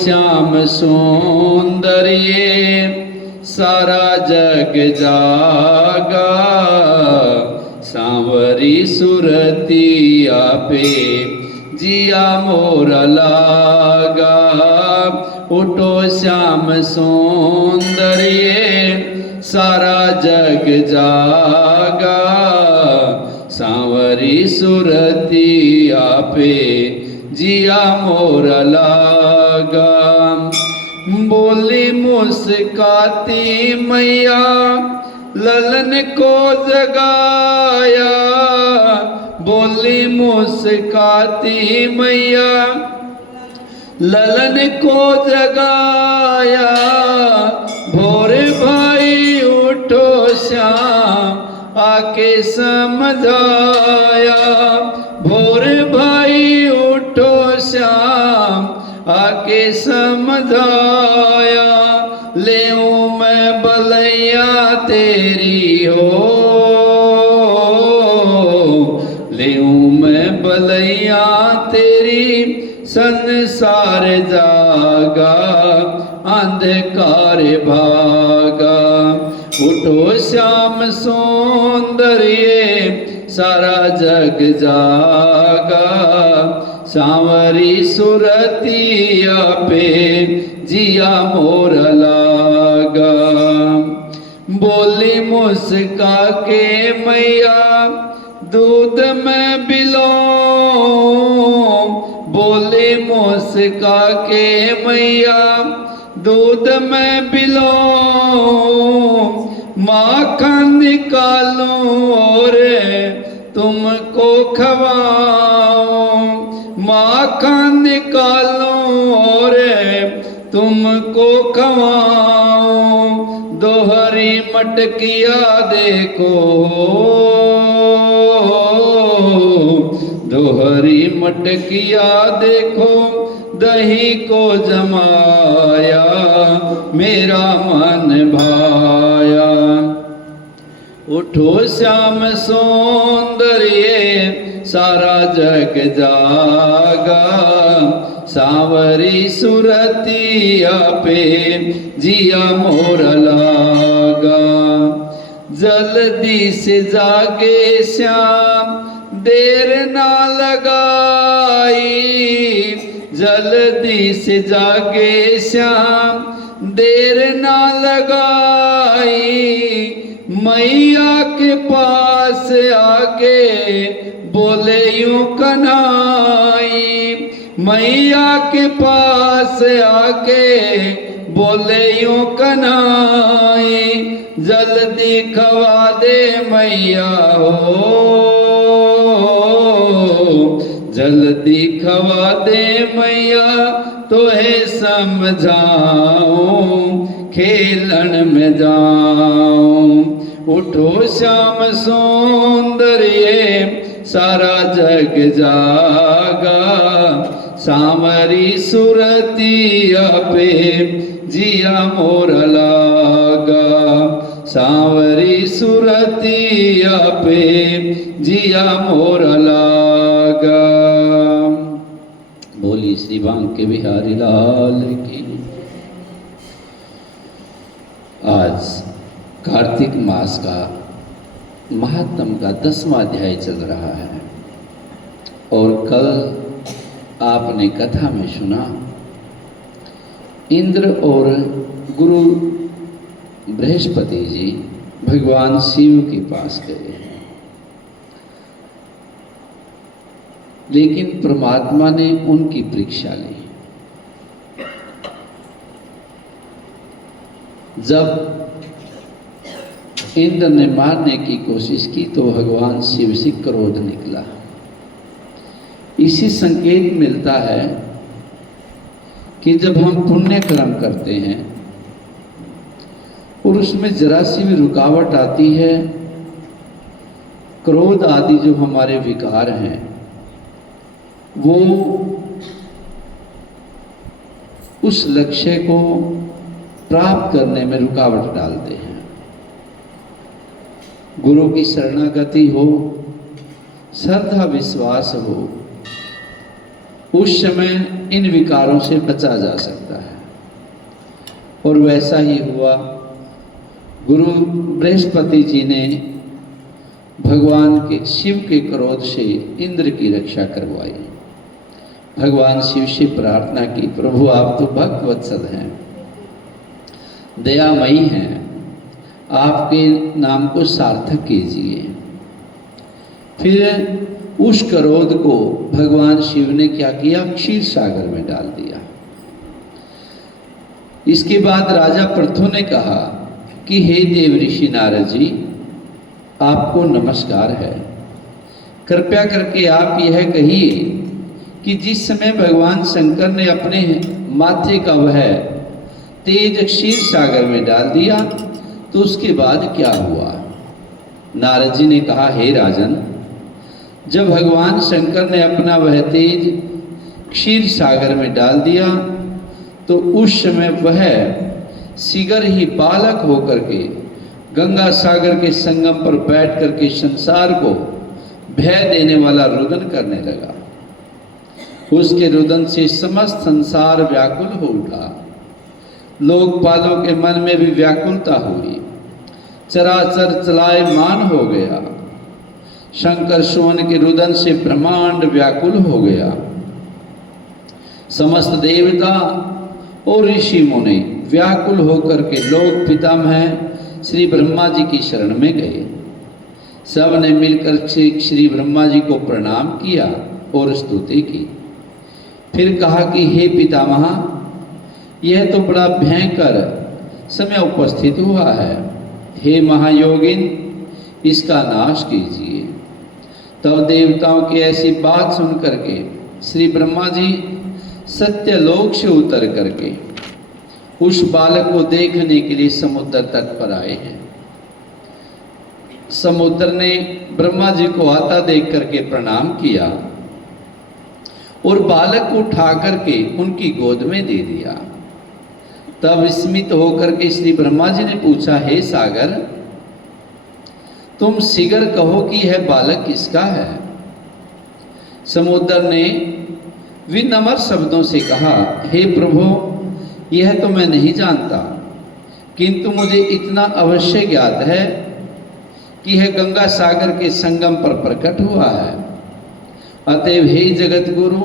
श्याम सौंदर्य सारा जग जागा, सांवरी सुरतिया पे जिया मोरा लागा। उठो श्याम सौंदर्य सारा जग जागा, सांवरी सुरतिया पे जिया मोरा लागा। बोली मुस्काती मैया ललन को जगाया, बोली मुस्काती मैया ललन को जगाया। भोर भाई उठो श्याम आके समझाया, भोर भाई उठो श्याम आके समझाया। लेऊं मैं बलैया तेरी हो, लेऊं मैं बलैया तेरी संसार जागा, अंधकार भागा। उठो श्याम सौंदर्य सारा जग जागा, सांवरी सुरतिया पे जिया मोरा लागा। बोली मुस्का के मैया दूध में बिलो, बोली मुस्का के मैया दूध में बिलो। माखन निकालूं और तुमको खवाऊं, माखन निकालूं और तुमको खवाऊं। दोहरी मटकिया देखो, दोहरी मटकिया देखो, दही को जमाया मेरा मन भाया। उठो श्याम सौंदर्य सारा जग जागा, सांवरी सुरतिया पे जिया मोरा लागा। जल्दी से जागे श्याम देर ना लगाई, जल्दी से जागे श्याम देर ना लगाई। मैया के पास आके बोले यूं कन्हाई, मैया के पास आके बोले यूं कन्हाई। जल्दी खवा दे मैया हो, जल्दी खवा दे मैया तोहे समझाऊं, खेलन में जाऊं। उठो श्याम सौंदर्य सारा जग जागा, सांवरी सुरतिया पे जिया मोरा लागा, सांवरी सुरतिया पे जिया मोरा लागा। बोली श्री बांके बिहारी लाल की। आज कार्तिक मास का महात्म का 10वां अध्याय चल रहा है और कल आपने कथा में सुना इंद्र और गुरु बृहस्पति जी भगवान शिव के पास गए, लेकिन परमात्मा ने उनकी परीक्षा ली। जब इंद्र ने मारने की कोशिश की तो भगवान शिव से क्रोध निकला। इसी संकेत मिलता है कि जब हम पुण्य कर्म करते हैं और उसमें जरा सी भी रुकावट आती है, क्रोध आदि जो हमारे विकार हैं वो उस लक्ष्य को प्राप्त करने में रुकावट डालते हैं। गुरु की शरणागति हो, श्रद्धा विश्वास हो, उस समय इन विकारों से बचा जा सकता है। और वैसा ही हुआ। गुरु बृहस्पति जी ने भगवान के शिव के क्रोध से इंद्र की रक्षा करवाई। भगवान शिव से प्रार्थना की, प्रभु आप तो भक्त वत्सल हैं, दयामयी हैं, आपके नाम को सार्थक कीजिए। फिर उस क्रोध को भगवान शिव ने क्या किया, क्षीर सागर में डाल दिया। इसके बाद राजा पृथु ने कहा कि हे देव ऋषि नारद जी, आपको नमस्कार है, कृपया करके आप यह कहिए कि जिस समय भगवान शंकर ने अपने माथे का वह तेज क्षीर सागर में डाल दिया तो उसके बाद क्या हुआ। नारद जी ने कहा, हे राजन, जब भगवान शंकर ने अपना वह तेज क्षीर सागर में डाल दिया तो उस समय वह शीघ्र ही बालक होकर के गंगा सागर के संगम पर बैठ करके संसार को भय देने वाला रुदन करने लगा। उसके रुदन से समस्त संसार व्याकुल हो उठा, लोकपालों के मन में भी व्याकुलता हुई, चराचर चलायमान हो गया। शंकर सुवन के रुदन से ब्रह्मांड व्याकुल हो गया। समस्त देवता और ऋषि मुनि व्याकुल होकर के लोक पितामह श्री ब्रह्मा जी की शरण में गए। सब ने मिलकर श्री ब्रह्मा जी को प्रणाम किया और स्तुति की। फिर कहा कि हे पितामह, यह तो बड़ा भयंकर समय उपस्थित हुआ है, हे महायोगिन, इसका नाश कीजिए। तब देवताओं की ऐसी बात सुन करके श्री ब्रह्मा जी सत्यलोक से उतर करके उस बालक को देखने के लिए समुद्र तट पर आए हैं। समुद्र ने ब्रह्मा जी को आता देख करके प्रणाम किया और बालक को उठा करके उनकी गोद में दे दिया। तब स्मित होकर के श्री ब्रह्मा जी ने पूछा, हे सागर, तुम शीघ्र कहो कि यह बालक किसका है। समुद्र ने विनम्र शब्दों से कहा, हे प्रभु, यह तो मैं नहीं जानता, किंतु मुझे इतना अवश्य ज्ञात है कि यह गंगा सागर के संगम पर प्रकट हुआ है। अतएव हे जगत गुरु,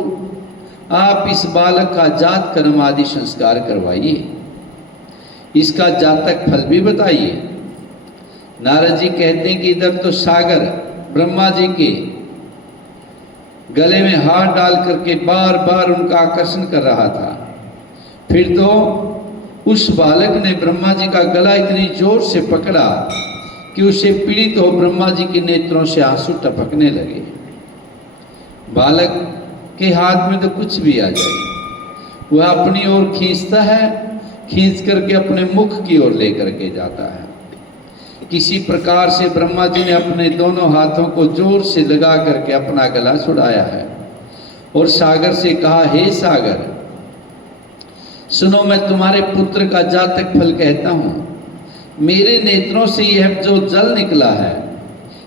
आप इस बालक का जात कर्म आदि संस्कार करवाइए, इसका जातक फल भी बताइए। नारद जी कहते हैं कि इधर तो सागर ब्रह्मा जी के गले में हाथ डाल करके बार बार उनका आकर्षण कर रहा था। फिर तो उस बालक ने ब्रह्मा जी का गला इतनी जोर से पकड़ा कि उसे पीड़ित हो ब्रह्मा जी के नेत्रों से आंसू टपकने लगे। बालक के हाथ में तो कुछ भी आ जाए, वह अपनी ओर खींचता है, खींच करके अपने मुख की ओर लेकर के जाता है। किसी प्रकार से ब्रह्मा जी ने अपने दोनों हाथों को जोर से लगा करके अपना गला छुड़ाया है और सागर से कहा, हे सागर, सुनो, मैं तुम्हारे पुत्र का जातक फल कहता हूं। मेरे नेत्रों से यह जो जल निकला है,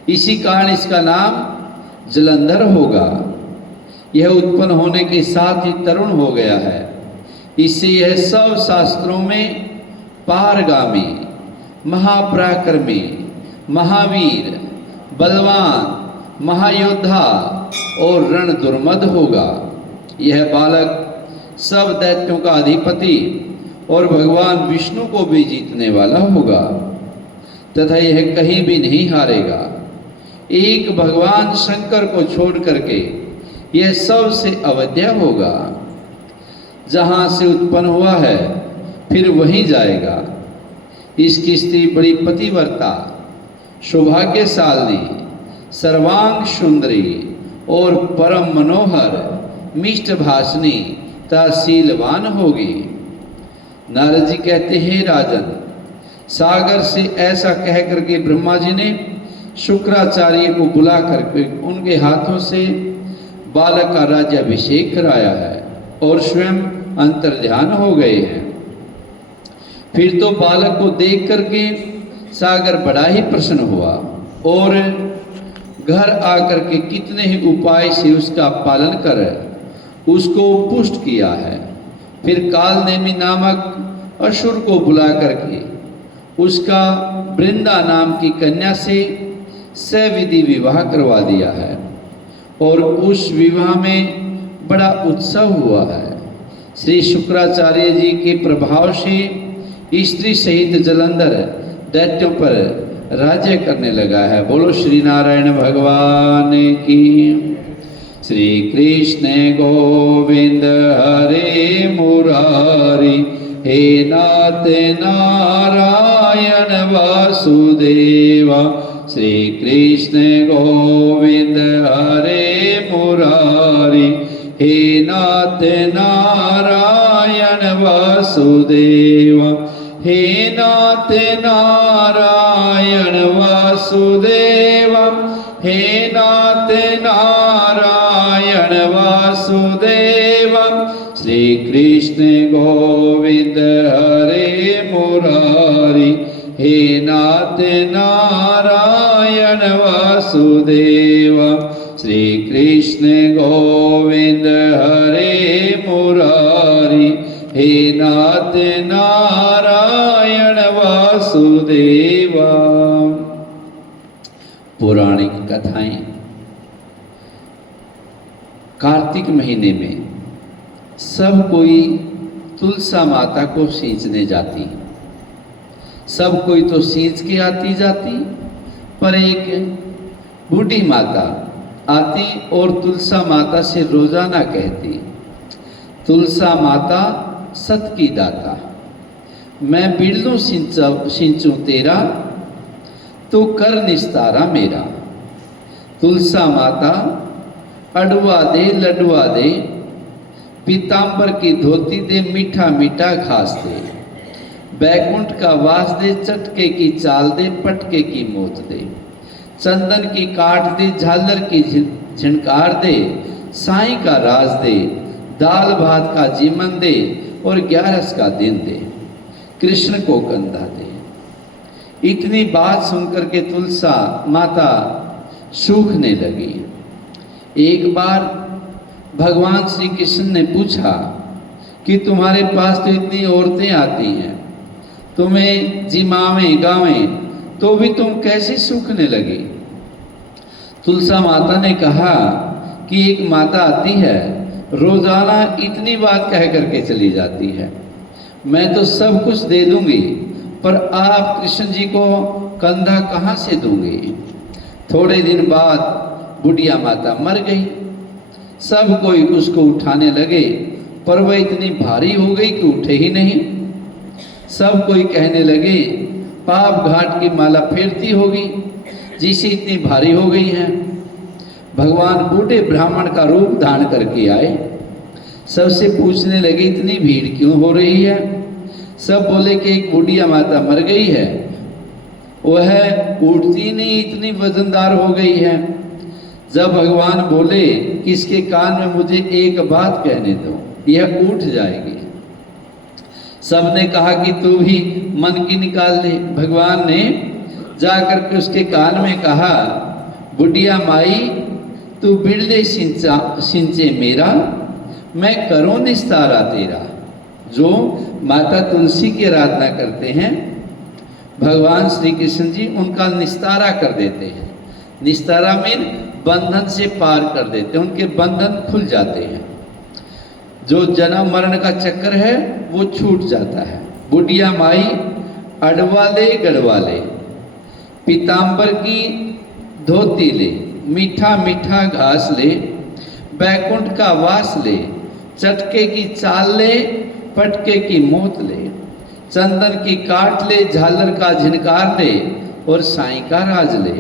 इसी कारण इसका नाम जलंधर होगा। यह उत्पन्न होने के साथ ही तरुण हो गया है, इससे यह सब शास्त्रों में पारगामी, महापराक्रमी, महावीर, बलवान, महायोद्धा और रण दुर्मद होगा। यह बालक सब दैत्यों का अधिपति और भगवान विष्णु को भी जीतने वाला होगा तथा यह कहीं भी नहीं हारेगा। एक भगवान शंकर को छोड़ करके यह सबसे अवध्य होगा। जहाँ से उत्पन्न हुआ है फिर वहीं जाएगा। इसकी स्त्री बड़ी पतिव्रता, सौभाग्यशालिनी, सर्वांग सुंदरी और परम मनोहर, मिष्ट भाषणी तथा शीलवान होगी। नारद जी कहते हैं, राजन, सागर से ऐसा कह करके ब्रह्मा जी ने शुक्राचार्य को बुला करके उनके हाथों से बालक का राज्याभिषेक कराया है और स्वयं अंतर्ध्यान हो गए हैं। फिर तो बालक को देख करके सागर बड़ा ही प्रसन्न हुआ और घर आकर के कितने ही उपाय से उसका पालन कर उसको पुष्ट किया है। फिर कालनेमी नामक असुर को बुला करके उसका वृंदा नाम की कन्या से सविधि विवाह करवा दिया है और उस विवाह में बड़ा उत्सव हुआ है। श्री शुक्राचार्य जी के प्रभाव से स्त्री सहित जलंधर दैत्यों पर राज्य करने लगा है। बोलो श्री नारायण भगवान की। श्री कृष्ण गोविंद हरे मुरारी, हे नाथ नारायण वासुदेवा। श्री कृष्ण गोविंद हरे मुरारी, हे नाथ नारायण वासुदेवा। हे नाथ नारायण वासुदेवा, हे नाथ नारायण वासुदेवा। श्री कृष्ण गोविंद हरे मुरारी, हे नाथ नारायण वासुदेवा। श्री कृष्ण गोविंद हरे मुरारी, हे नाथ नारायण वासुदेवा। पौराणिक कथाएं। कार्तिक महीने में सब कोई तुलसा माता को सींचने जाती, सब कोई तो सींच के आती जाती, पर एक बूढ़ी माता आती और तुलसा माता से रोजाना कहती, तुलसा माता सत की दाता, मैं बिरलों सिंचूं तेरा, तू कर निस्तारा मेरा। तुलसा माता अडवा दे लडवा दे, पीतांबर की धोती दे मीठा मीठा घास दे, बैकुंठ का वास दे चटके की चाल दे पटके की मोत दे, चंदन की काट दे झालर की झिनकार दे, साईं का राज दे, दाल भात का जीवन दे और 11 का दिन दे, कृष्ण को कंधा दे। इतनी बात सुनकर के तुलसा माता सूखने लगी। एक बार भगवान श्री कृष्ण ने पूछा कि तुम्हारे पास तो इतनी औरतें आती हैं, तुम्हें जिमावें गावें, तो भी तुम कैसे सूखने लगी? तुलसा माता ने कहा कि एक माता आती है, रोजाना इतनी बात कह करके चली जाती है, मैं तो सब कुछ दे दूंगी, पर आप कृष्ण जी को कंधा कहाँ से दूंगी? थोड़े दिन बाद बुढ़िया माता मर गई। सब कोई उसको उठाने लगे, पर वह इतनी भारी हो गई कि उठे ही नहीं। सब कोई कहने लगे, पाप घाट की माला फेरती होगी जिसे इतनी भारी हो गई है। भगवान बूढ़े ब्राह्मण का रूप धारण करके आए, सबसे पूछने लगे इतनी भीड़ क्यों हो रही है? सब बोले कि एक बुढ़िया माता मर गई है, वह उठती नहीं, इतनी वजनदार हो गई है। जब भगवान बोले कि इसके कान में मुझे एक बात कहने दो, यह उठ जाएगी। सबने कहा कि तू भी मन की निकाल ले। भगवान ने जाकर के उसके कान में कहा, बुढ़िया माई तू बिरले सिंचे मेरा, मैं करूं निस्तारा तेरा। जो माता तुलसी की आराधना करते हैं, भगवान श्री कृष्ण जी उनका निस्तारा कर देते हैं। निस्तारा में बंधन से पार कर देते हैं, उनके बंधन खुल जाते हैं। जो जन्म मरण का चक्कर है वो छूट जाता है। बुढ़िया माई अडवा ले गड़वा ले, पीतांबर की धोती ले, मीठा मीठा घास ले, बैकुंठ का वास ले, चटके की चाल ले, पटके की मोत ले, चंदन की काट ले, झालर का झिनकार ले और साईं का राज ले,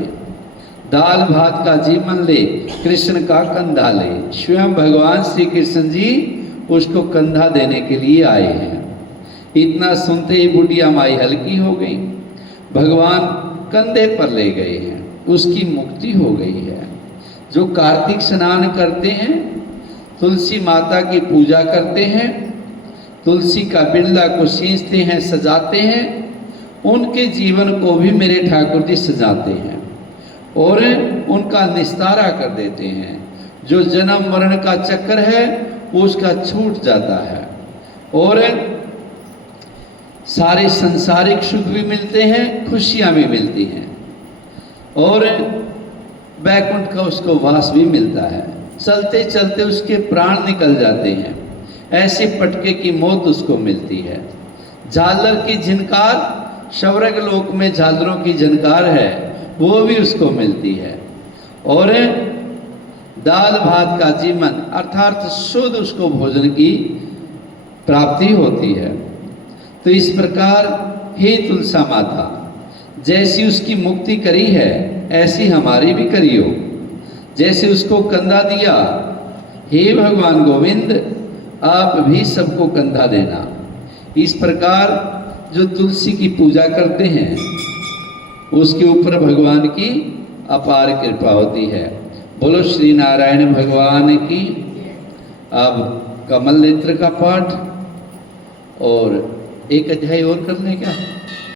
दाल भात का जीवन ले, कृष्ण का कंधा ले। स्वयं भगवान श्री कृष्ण जी उसको कंधा देने के लिए आए हैं। इतना सुनते ही बुढ़िया माई हल्की हो गई, भगवान कंधे पर ले गए हैं, उसकी मुक्ति हो गई है। जो कार्तिक स्नान करते हैं, तुलसी माता की पूजा करते हैं, तुलसी का बिरला को सींचते हैं, सजाते हैं, उनके जीवन को भी मेरे ठाकुर जी सजाते हैं और उनका निस्तारा कर देते हैं। जो जन्म मरण का चक्कर है वो उसका छूट जाता है और सारे संसारिक सुख भी मिलते हैं, खुशियां भी मिलती हैं, और वैकुंठ का उसको वास भी मिलता है। चलते चलते उसके प्राण निकल जाते हैं, ऐसे पटके की मौत उसको मिलती है। झालर की झनकार, स्वर्ग लोक में झालरों की झनकार है, वो भी उसको मिलती है। और दाल भात का जीवन अर्थात शुद्ध उसको भोजन की प्राप्ति होती है। तो इस प्रकार हे तुलसा माता, जैसी उसकी मुक्ति करी है ऐसी हमारी भी करियो। जैसे उसको कंधा दिया, हे भगवान गोविंद आप भी सबको कंधा देना। इस प्रकार जो तुलसी की पूजा करते हैं उसके ऊपर भगवान की अपार कृपा होती है। बोलो श्री नारायण भगवान की। अब कमल नेत्र का पाठ और एक अध्याय और कर लें क्या?